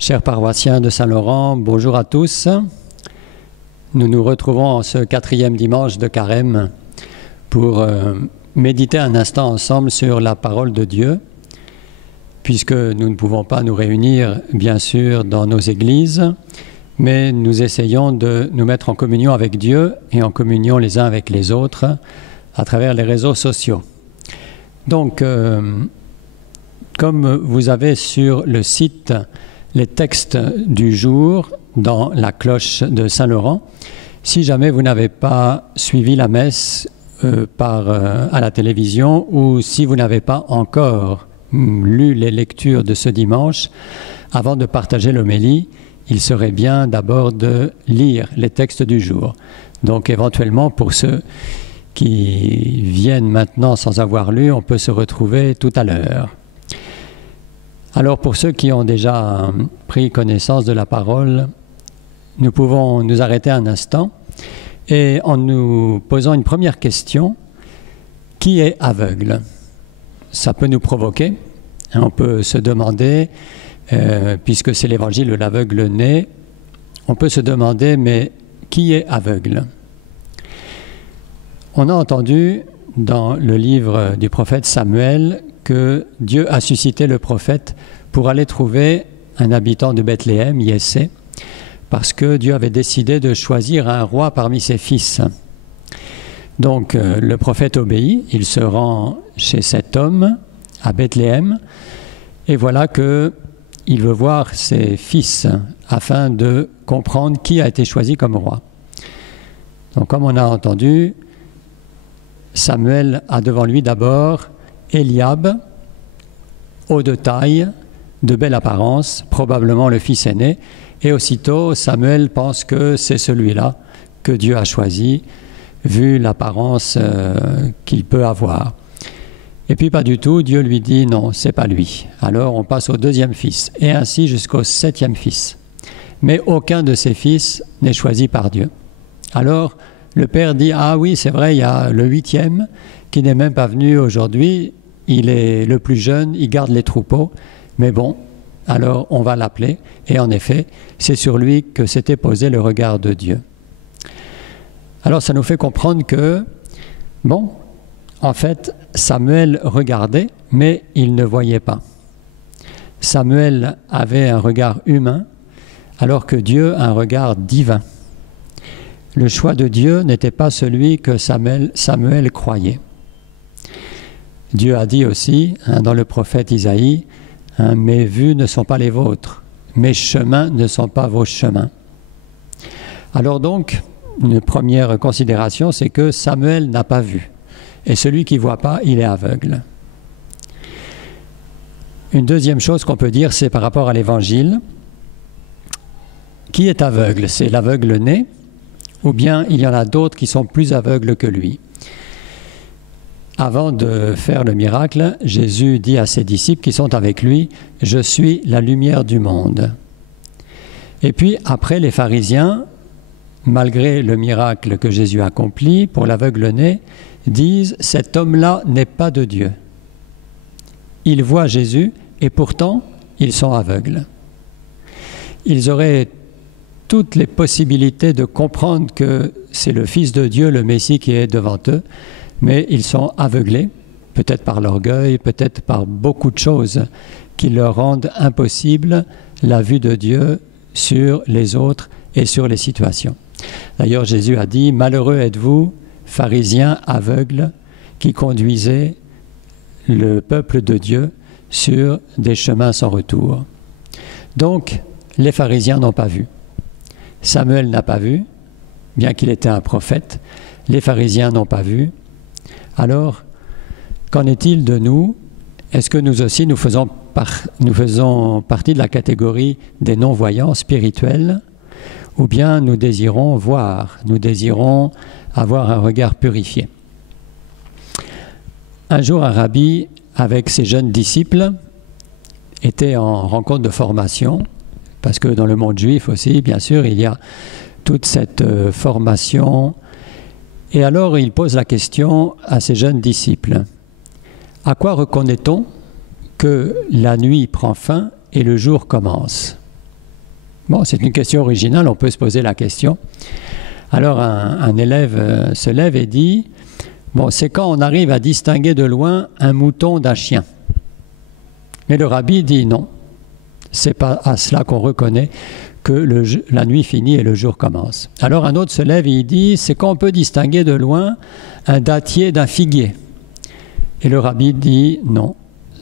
Chers paroissiens de Saint-Laurent, bonjour à tous. Nous nous retrouvons en ce 4e dimanche de Carême pour méditer un instant ensemble sur la parole de Dieu, puisque nous ne pouvons pas nous réunir, bien sûr, dans nos églises, mais nous essayons de nous mettre en communion avec Dieu et en communion les uns avec les autres à travers les réseaux sociaux. Donc, comme vous avez sur le site les textes du jour dans la cloche de Saint-Laurent, si jamais vous n'avez pas suivi la messe à la télévision ou si vous n'avez pas encore lu les lectures de ce dimanche, avant de partager l'homélie, il serait bien d'abord de lire les textes du jour. Donc éventuellement, pour ceux qui viennent maintenant sans avoir lu, on peut se retrouver tout à l'heure. Alors pour ceux qui ont déjà pris connaissance de la parole, nous pouvons nous arrêter un instant et en nous posant une première question: qui est aveugle? Ça peut nous provoquer. On peut se demander, puisque c'est l'évangile de l'aveugle né, on peut se demander, mais qui est aveugle? On a entendu dans le livre du prophète Samuel que Dieu a suscité le prophète pour aller trouver un habitant de Bethléem, Yessé, parce que Dieu avait décidé de choisir un roi parmi ses fils. Donc le prophète obéit, il se rend chez cet homme à Bethléem, et voilà qu'il veut voir ses fils afin de comprendre qui a été choisi comme roi. Donc comme on a entendu, Samuel a devant lui d'abord Eliab, haut de taille, de belle apparence, probablement le fils aîné, et aussitôt Samuel pense que c'est celui-là que Dieu a choisi, vu l'apparence qu'il peut avoir. Et puis pas du tout, Dieu lui dit non, c'est pas lui. Alors on passe au deuxième fils, et ainsi jusqu'au 7e fils. Mais aucun de ces fils n'est choisi par Dieu. Alors le père dit: ah oui, c'est vrai, il y a le 8e qui n'est même pas venu aujourd'hui, il est le plus jeune, il garde les troupeaux, mais bon, alors on va l'appeler. Et en effet, c'est sur lui que s'était posé le regard de Dieu. Alors ça nous fait comprendre que, bon, en fait, Samuel regardait, mais il ne voyait pas. Samuel avait un regard humain, alors que Dieu a un regard divin. Le choix de Dieu n'était pas celui que Samuel croyait. Dieu a dit aussi, dans le prophète Isaïe, « Mes vues ne sont pas les vôtres, mes chemins ne sont pas vos chemins. » Alors donc, une première considération, c'est que Samuel n'a pas vu. Et celui qui ne voit pas, il est aveugle. Une deuxième chose qu'on peut dire, c'est par rapport à l'Évangile. Qui est aveugle? C'est l'aveugle né, ou bien il y en a d'autres qui sont plus aveugles que lui? Avant de faire le miracle, Jésus dit à ses disciples qui sont avec lui: « Je suis la lumière du monde. » Et puis après, les pharisiens, malgré le miracle que Jésus accomplit pour l'aveugle né, disent « Cet homme-là n'est pas de Dieu. » Ils voient Jésus et pourtant, ils sont aveugles. Ils auraient toutes les possibilités de comprendre que c'est le Fils de Dieu, le Messie, qui est devant eux, mais ils sont aveuglés, peut-être par l'orgueil, peut-être par beaucoup de choses qui leur rendent impossible la vue de Dieu sur les autres et sur les situations. D'ailleurs, Jésus a dit: « Malheureux êtes-vous, pharisiens aveugles, qui conduisez le peuple de Dieu sur des chemins sans retour. » Donc, les pharisiens n'ont pas vu. Samuel n'a pas vu, bien qu'il était un prophète. Les pharisiens n'ont pas vu. Alors, qu'en est-il de nous? Est-ce que nous aussi, nous faisons partie de la catégorie des non-voyants spirituels, ou bien nous désirons voir, nous désirons avoir un regard purifié? Un jour, un rabbi, avec ses jeunes disciples, était en rencontre de formation, parce que dans le monde juif aussi, bien sûr, il y a toute cette formation. Et alors, il pose la question à ses jeunes disciples: à quoi reconnaît-on que la nuit prend fin et le jour commence? Bon, c'est une question originale, on peut se poser la question. Alors un élève se lève et dit, bon, c'est quand on arrive à distinguer de loin un mouton d'un chien. Mais le rabbi dit non, c'est pas à cela qu'on reconnaît que la nuit finit et le jour commence. Alors un autre se lève et il dit, c'est quand on peut distinguer de loin un dattier d'un figuier. Et le rabbi dit non,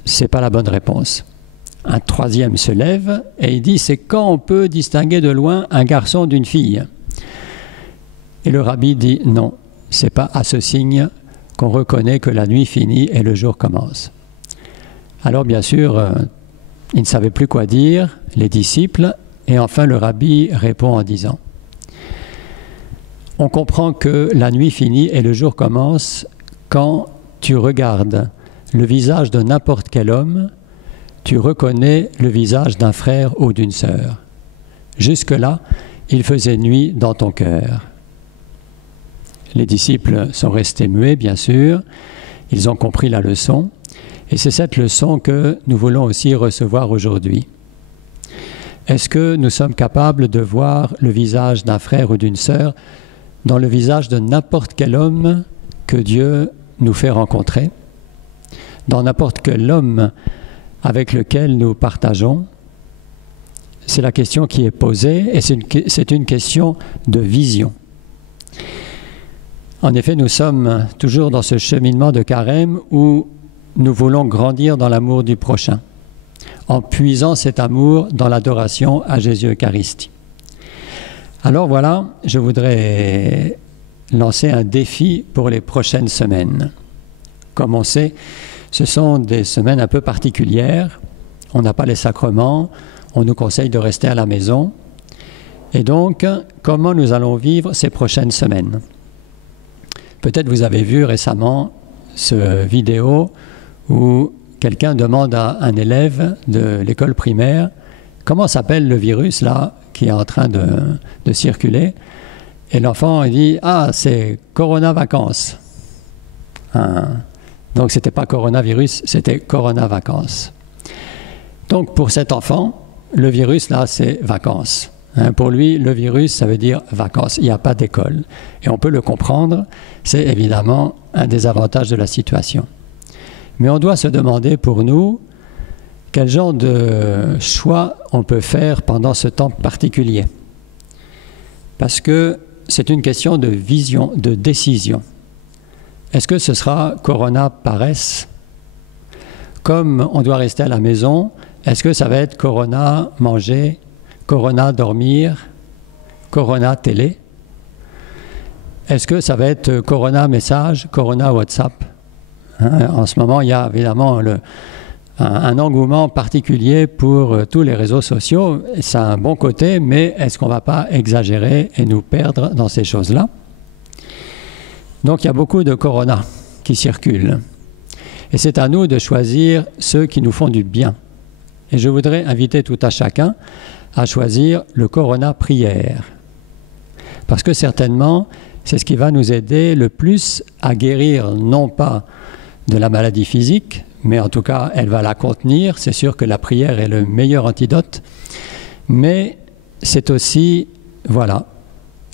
c'est pas la bonne réponse. Un troisième se lève et il dit, c'est quand on peut distinguer de loin un garçon d'une fille. Et le rabbi dit non, c'est pas à ce signe qu'on reconnaît que la nuit finit et le jour commence. Alors bien sûr, ils ne savaient plus quoi dire, les disciples, et enfin le rabbi répond en disant, on comprend que la nuit finit et le jour commence quand tu regardes le visage de n'importe quel homme, tu reconnais le visage d'un frère ou d'une sœur. Jusque-là, il faisait nuit dans ton cœur. Les disciples sont restés muets, bien sûr. Ils ont compris la leçon. Et c'est cette leçon que nous voulons aussi recevoir aujourd'hui. Est-ce que nous sommes capables de voir le visage d'un frère ou d'une sœur dans le visage de n'importe quel homme que Dieu nous fait rencontrer, dans n'importe quel homme avec lequel nous partageons? C'est la question qui est posée et c'est une question de vision. En effet, nous sommes toujours dans ce cheminement de carême où nous voulons grandir dans l'amour du prochain, en puisant cet amour dans l'adoration à Jésus Eucharistie. Alors voilà, je voudrais lancer un défi pour les prochaines semaines. Comme on sait, ce sont des semaines un peu particulières. On n'a pas les sacrements, on nous conseille de rester à la maison. Et donc, comment nous allons vivre ces prochaines semaines? Peut-être vous avez vu récemment ce vidéo où quelqu'un demande à un élève de l'école primaire comment s'appelle le virus là qui est en train de circuler. Et l'enfant dit « Ah, c'est Corona Vacances ». Donc ce n'était pas coronavirus, c'était Corona Vacances. Donc pour cet enfant, le virus là c'est vacances. Pour lui, le virus, ça veut dire vacances. Il n'y a pas d'école. Et on peut le comprendre. C'est évidemment un des avantages de la situation. Mais on doit se demander pour nous, quel genre de choix on peut faire pendant ce temps particulier. Parce que c'est une question de vision, de décision. Est-ce que ce sera Corona paresse? Comme on doit rester à la maison, est-ce que ça va être Corona manger, Corona dormir, Corona télé? Est-ce que ça va être Corona message, Corona WhatsApp? En ce moment, il y a évidemment un engouement particulier pour tous les réseaux sociaux. Ça a un bon côté, mais est-ce qu'on ne va pas exagérer et nous perdre dans ces choses-là? Donc il y a beaucoup de Corona qui circulent. Et c'est à nous de choisir ceux qui nous font du bien. Et je voudrais inviter tout à chacun à choisir le Corona prière. Parce que certainement, c'est ce qui va nous aider le plus à guérir, non pas de la maladie physique, mais en tout cas, elle va la contenir. C'est sûr que la prière est le meilleur antidote. Mais c'est aussi, voilà,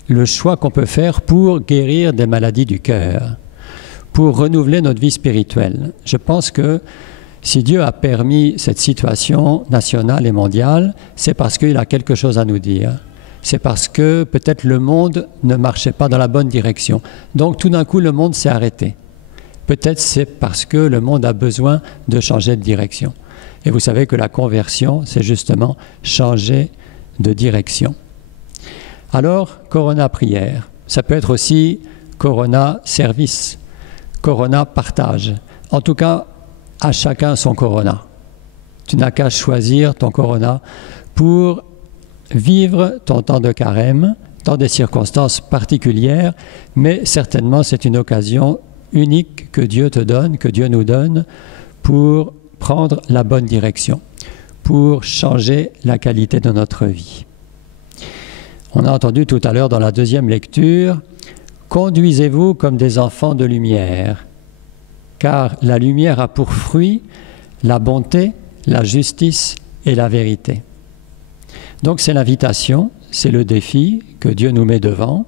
le choix qu'on peut faire pour guérir des maladies du cœur, pour renouveler notre vie spirituelle. Je pense que si Dieu a permis cette situation nationale et mondiale, c'est parce qu'il a quelque chose à nous dire. C'est parce que peut-être le monde ne marchait pas dans la bonne direction. Donc tout d'un coup, le monde s'est arrêté. Peut-être c'est parce que le monde a besoin de changer de direction. Et vous savez que la conversion, c'est justement changer de direction. Alors, Corona prière. Ça peut être aussi Corona service, Corona partage. En tout cas, à chacun son Corona. Tu n'as qu'à choisir ton Corona pour vivre ton temps de carême dans des circonstances particulières, mais certainement c'est une occasion unique que Dieu te donne, que Dieu nous donne pour prendre la bonne direction, pour changer la qualité de notre vie. On a entendu tout à l'heure dans la deuxième lecture, « Conduisez-vous comme des enfants de lumière ». Car la lumière a pour fruit la bonté, la justice et la vérité. Donc c'est l'invitation, c'est le défi que Dieu nous met devant,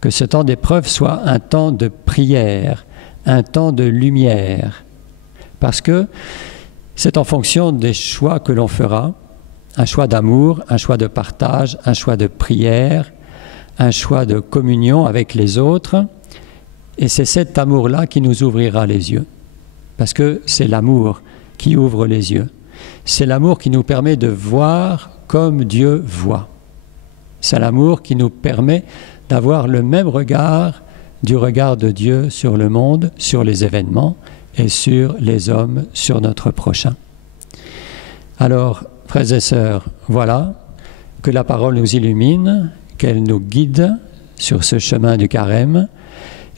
que ce temps d'épreuve soit un temps de prière, un temps de lumière, parce que c'est en fonction des choix que l'on fera, un choix d'amour, un choix de partage, un choix de prière, un choix de communion avec les autres, et c'est cet amour-là qui nous ouvrira les yeux, parce que c'est l'amour qui ouvre les yeux, c'est l'amour qui nous permet de voir comme Dieu voit, c'est l'amour qui nous permet d'avoir le même regard du regard de Dieu sur le monde, sur les événements et sur les hommes, sur notre prochain. Alors, frères et sœurs, voilà, que la parole nous illumine, qu'elle nous guide sur ce chemin du carême,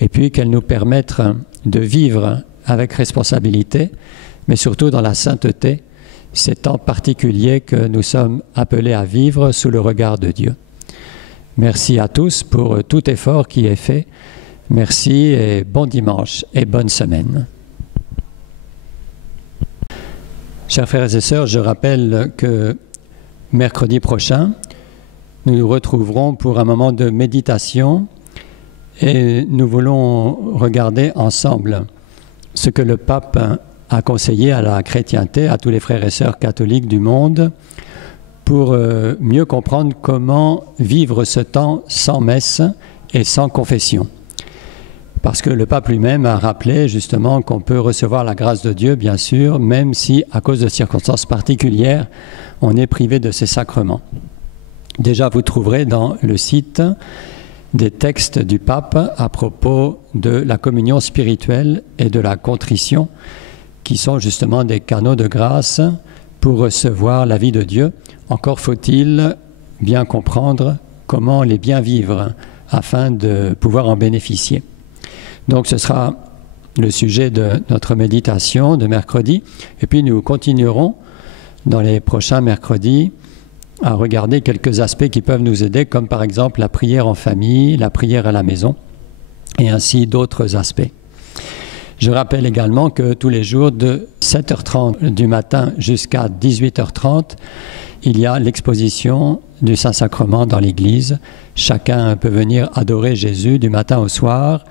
et puis qu'elle nous permette de vivre avec responsabilité, mais surtout dans la sainteté, ces temps particuliers que nous sommes appelés à vivre sous le regard de Dieu. Merci à tous pour tout effort qui est fait. Merci et bon dimanche et bonne semaine. Chers frères et sœurs, je rappelle que mercredi prochain, nous nous retrouverons pour un moment de méditation et nous voulons regarder ensemble ce que le pape a conseillé à la chrétienté, à tous les frères et sœurs catholiques du monde, pour mieux comprendre comment vivre ce temps sans messe et sans confession. Parce que le pape lui-même a rappelé justement qu'on peut recevoir la grâce de Dieu, bien sûr, même si, à cause de circonstances particulières, on est privé de ces sacrements. Déjà, vous trouverez dans le site des textes du pape à propos de la communion spirituelle et de la contrition, qui sont justement des canaux de grâce pour recevoir la vie de Dieu. Encore faut-il bien comprendre comment les bien vivre afin de pouvoir en bénéficier. Donc ce sera le sujet de notre méditation de mercredi. Et puis nous continuerons dans les prochains mercredis à regarder quelques aspects qui peuvent nous aider, comme par exemple la prière en famille, la prière à la maison, et ainsi d'autres aspects. Je rappelle également que tous les jours de 7h30 du matin jusqu'à 18h30, il y a l'exposition du Saint-Sacrement dans l'Église. Chacun peut venir adorer Jésus du matin au soir.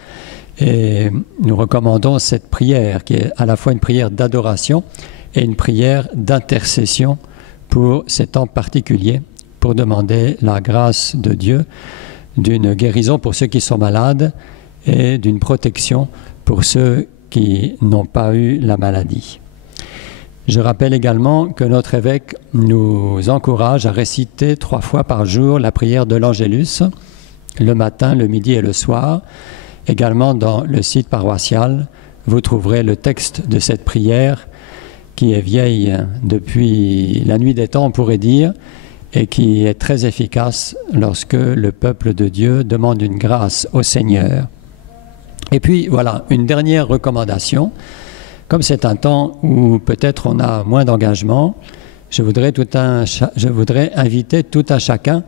Et nous recommandons cette prière qui est à la fois une prière d'adoration et une prière d'intercession pour ces temps particuliers, pour demander la grâce de Dieu, d'une guérison pour ceux qui sont malades et d'une protection pour ceux qui n'ont pas eu la maladie. Je rappelle également que notre évêque nous encourage à réciter 3 fois par jour la prière de l'Angélus, le matin, le midi et le soir. Également dans le site paroissial, vous trouverez le texte de cette prière qui est vieille depuis la nuit des temps, on pourrait dire, et qui est très efficace lorsque le peuple de Dieu demande une grâce au Seigneur. Et puis voilà, une dernière recommandation. Comme c'est un temps où peut-être on a moins d'engagement, je voudrais inviter tout un chacun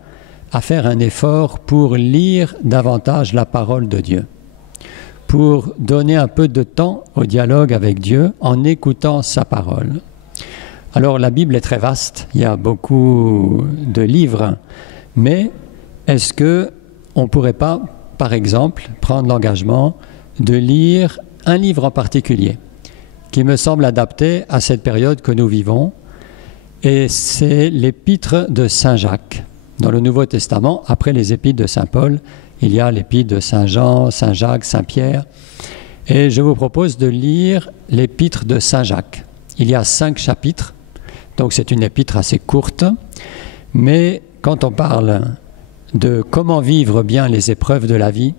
à faire un effort pour lire davantage la parole de Dieu, pour donner un peu de temps au dialogue avec Dieu en écoutant sa parole. Alors la Bible est très vaste, il y a beaucoup de livres, mais est-ce qu'on ne pourrait pas, par exemple, prendre l'engagement de lire un livre en particulier qui me semble adapté à cette période que nous vivons, et c'est l'épître de Saint Jacques. Dans le Nouveau Testament, après les épîtres de Saint Paul, il y a l'épître de Saint Jean, Saint Jacques, Saint Pierre, et je vous propose de lire l'épître de Saint Jacques. Il y a 5 chapitres, donc c'est une épître assez courte, mais quand on parle de comment vivre bien les épreuves de la vie,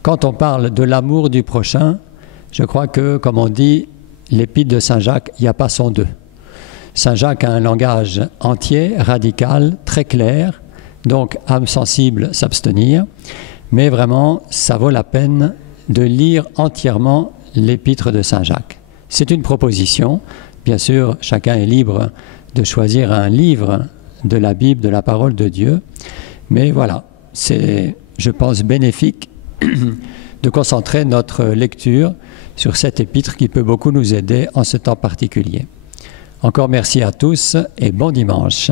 quand on parle de l'amour du prochain, je crois que, comme on dit, l'épître de Saint Jacques, il n'y a pas son deux. Saint Jacques a un langage entier, radical, très clair, donc âme sensible, s'abstenir, mais vraiment, ça vaut la peine de lire entièrement l'épître de Saint Jacques. C'est une proposition, bien sûr, chacun est libre de choisir un livre de la Bible, de la parole de Dieu, mais voilà, c'est, je pense, bénéfique de concentrer notre lecture sur cette épître qui peut beaucoup nous aider en ce temps particulier. Encore merci à tous et bon dimanche.